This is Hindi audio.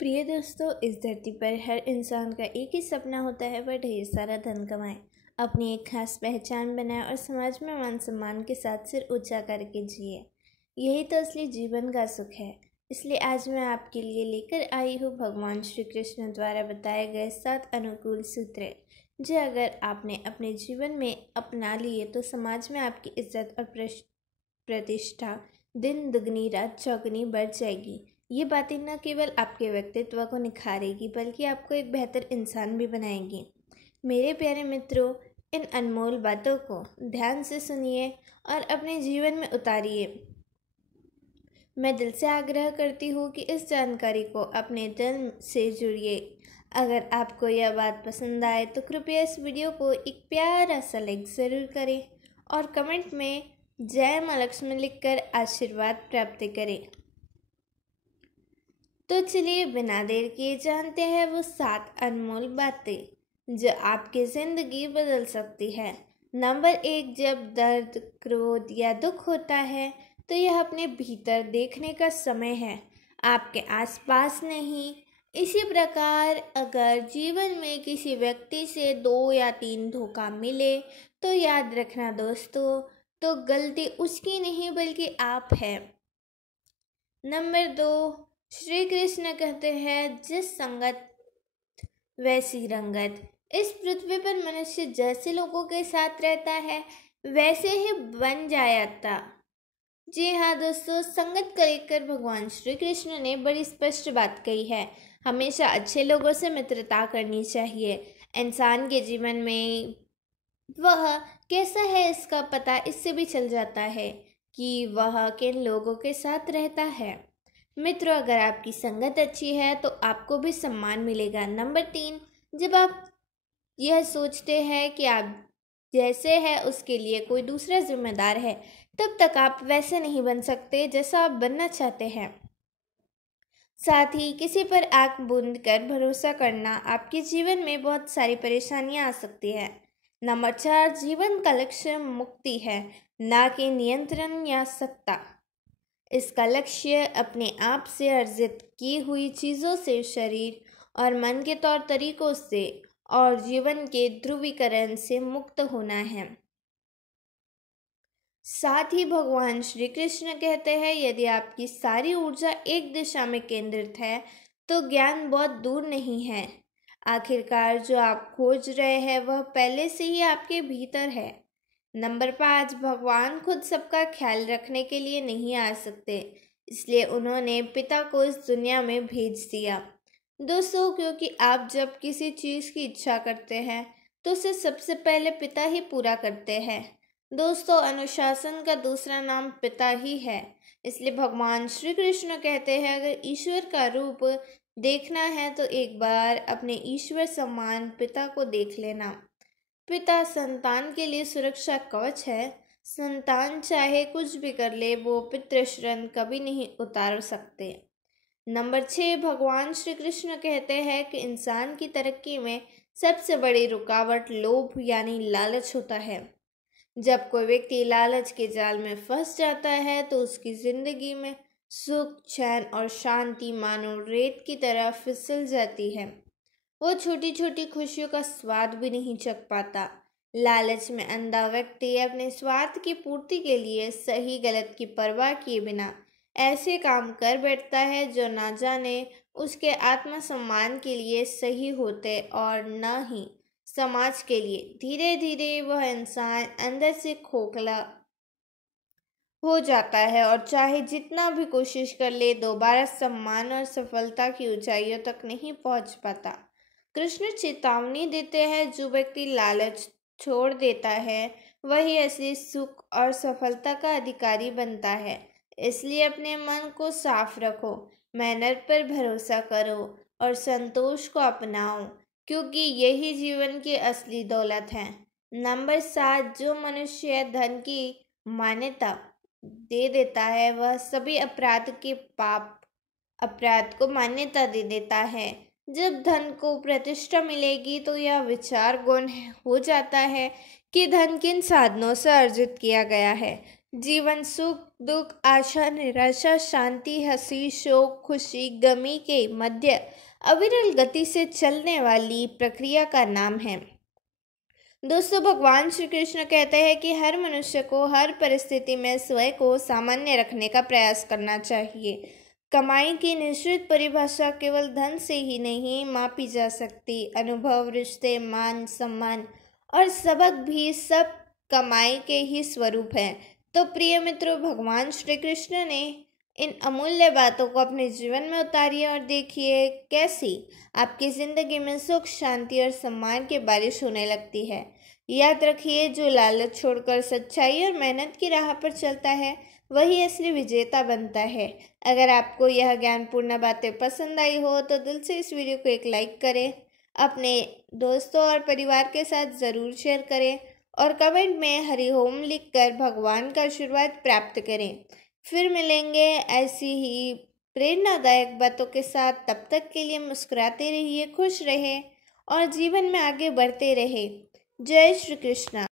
प्रिय दोस्तों, इस धरती पर हर इंसान का एक ही सपना होता है, वह ढेर सारा धन कमाए, अपनी एक खास पहचान बनाए और समाज में मान सम्मान के साथ सिर ऊंचा करके जिए। यही तो असली जीवन का सुख है। इसलिए आज मैं आपके लिए लेकर आई हूँ भगवान श्री कृष्ण द्वारा बताए गए 7 अनुकूल सूत्र, जो अगर आपने अपने जीवन में अपना लिए तो समाज में आपकी इज्जत और प्रतिष्ठा दिन दुगनी रात चौगुनी बढ़ जाएगी। ये बातें न केवल आपके व्यक्तित्व को निखारेगी बल्कि आपको एक बेहतर इंसान भी बनाएगी। मेरे प्यारे मित्रों, इन अनमोल बातों को ध्यान से सुनिए और अपने जीवन में उतारिए। मैं दिल से आग्रह करती हूँ कि इस जानकारी को अपने दिल से जुड़िए। अगर आपको यह बात पसंद आए तो कृपया इस वीडियो को एक प्यारा सा लाइक ज़रूर करें और कमेंट में जय माँ लक्ष्मी लिखकर आशीर्वाद प्राप्त करें। तो चलिए बिना देर किए जानते हैं वो 7 अनमोल बातें जो आपकी ज़िंदगी बदल सकती है। नंबर 1, जब दर्द, क्रोध या दुख होता है तो यह अपने भीतर देखने का समय है, आपके आसपास नहीं। इसी प्रकार अगर जीवन में किसी व्यक्ति से 2 या 3 धोखा मिले तो याद रखना दोस्तों, तो गलती उसकी नहीं बल्कि आप है। नंबर 2, श्री कृष्ण कहते हैं जिस संगत वैसी रंगत। इस पृथ्वी पर मनुष्य जैसे लोगों के साथ रहता है वैसे ही बन जाता। जी हाँ दोस्तों, संगत को लेकर भगवान श्री कृष्ण ने बड़ी स्पष्ट बात कही है। हमेशा अच्छे लोगों से मित्रता करनी चाहिए। इंसान के जीवन में वह कैसा है इसका पता इससे भी चल जाता है कि वह किन लोगों के साथ रहता है। मित्रों, अगर आपकी संगत अच्छी है तो आपको भी सम्मान मिलेगा। नंबर 3, जब आप यह सोचते हैं कि आप जैसे है उसके लिए कोई दूसरा जिम्मेदार है, तब तक आप वैसे नहीं बन सकते जैसा आप बनना चाहते हैं। साथ ही किसी पर आंख बूंद कर भरोसा करना आपके जीवन में बहुत सारी परेशानियां आ सकती है। नंबर 4, जीवन का लक्ष्य मुक्ति है, ना कि नियंत्रण या सत्ता। इसका लक्ष्य अपने आप से अर्जित की हुई चीज़ों से, शरीर और मन के तौर तरीकों से और जीवन के ध्रुवीकरण से मुक्त होना है। साथ ही भगवान श्री कृष्ण कहते हैं यदि आपकी सारी ऊर्जा एक दिशा में केंद्रित है तो ज्ञान बहुत दूर नहीं है। आखिरकार जो आप खोज रहे हैं वह पहले से ही आपके भीतर है। नंबर 5, भगवान खुद सबका ख्याल रखने के लिए नहीं आ सकते, इसलिए उन्होंने पिता को इस दुनिया में भेज दिया। दोस्तों, क्योंकि आप जब किसी चीज़ की इच्छा करते हैं तो उसे सबसे पहले पिता ही पूरा करते हैं। दोस्तों, अनुशासन का दूसरा नाम पिता ही है। इसलिए भगवान श्री कृष्ण कहते हैं अगर ईश्वर का रूप देखना है तो एक बार अपने ईश्वर समान पिता को देख लेना। पिता संतान के लिए सुरक्षा कवच है। संतान चाहे कुछ भी कर ले, वो पितृ ऋण कभी नहीं उतार सकते। नंबर 6, भगवान श्री कृष्ण कहते हैं कि इंसान की तरक्की में सबसे बड़ी रुकावट लोभ यानी लालच होता है। जब कोई व्यक्ति लालच के जाल में फंस जाता है तो उसकी जिंदगी में सुख, चैन और शांति मानो रेत की तरह फिसल जाती है। वो छोटी छोटी खुशियों का स्वाद भी नहीं चख पाता। लालच में अंधा व्यक्ति अपने स्वार्थ की पूर्ति के लिए सही गलत की परवाह किए बिना ऐसे काम कर बैठता है जो ना जाने उसके आत्मसम्मान के लिए सही होते और न ही समाज के लिए। धीरे धीरे वह इंसान अंदर से खोखला हो जाता है और चाहे जितना भी कोशिश कर ले दोबारा सम्मान और सफलता की ऊंचाइयों तक नहीं पहुंच पाता। कृष्ण चेतावनी देते हैं जो व्यक्ति लालच छोड़ देता है वही असली सुख और सफलता का अधिकारी बनता है। इसलिए अपने मन को साफ रखो, मेहनत पर भरोसा करो और संतोष को अपनाओ, क्योंकि यही जीवन की असली दौलत है। नंबर 7, जो मनुष्य धन की मान्यता दे देता है वह सभी अपराध को मान्यता दे देता है। जब धन को प्रतिष्ठा मिलेगी तो यह विचार गौण हो जाता है कि धन किन साधनों से अर्जित किया गया है। जीवन सुख दुख, आशा निराशा, शांति, हंसी शोक, खुशी गमी के मध्य अविरल गति से चलने वाली प्रक्रिया का नाम है। दोस्तों, भगवान श्री कृष्ण कहते हैं कि हर मनुष्य को हर परिस्थिति में स्वयं को सामान्य रखने का प्रयास करना चाहिए। कमाई की निश्चित परिभाषा केवल धन से ही नहीं मापी जा सकती। अनुभव, रिश्ते, मान सम्मान और सबक भी सब कमाई के ही स्वरूप हैं। तो प्रिय मित्रों, भगवान श्री कृष्ण ने इन अमूल्य बातों को अपने जीवन में उतारिए और देखिए कैसी आपकी ज़िंदगी में सुख, शांति और सम्मान की बारिश होने लगती है। याद रखिए, जो लालच छोड़कर सच्चाई और मेहनत की राह पर चलता है वही असली विजेता बनता है। अगर आपको यह ज्ञानपूर्ण बातें पसंद आई हो तो दिल से इस वीडियो को एक लाइक करें, अपने दोस्तों और परिवार के साथ ज़रूर शेयर करें और कमेंट में हरि ओम लिखकर भगवान का आशीर्वाद प्राप्त करें। फिर मिलेंगे ऐसी ही प्रेरणादायक बातों के साथ। तब तक के लिए मुस्कुराते रहिए, खुश रहे और जीवन में आगे बढ़ते रहे। जय श्री कृष्णा।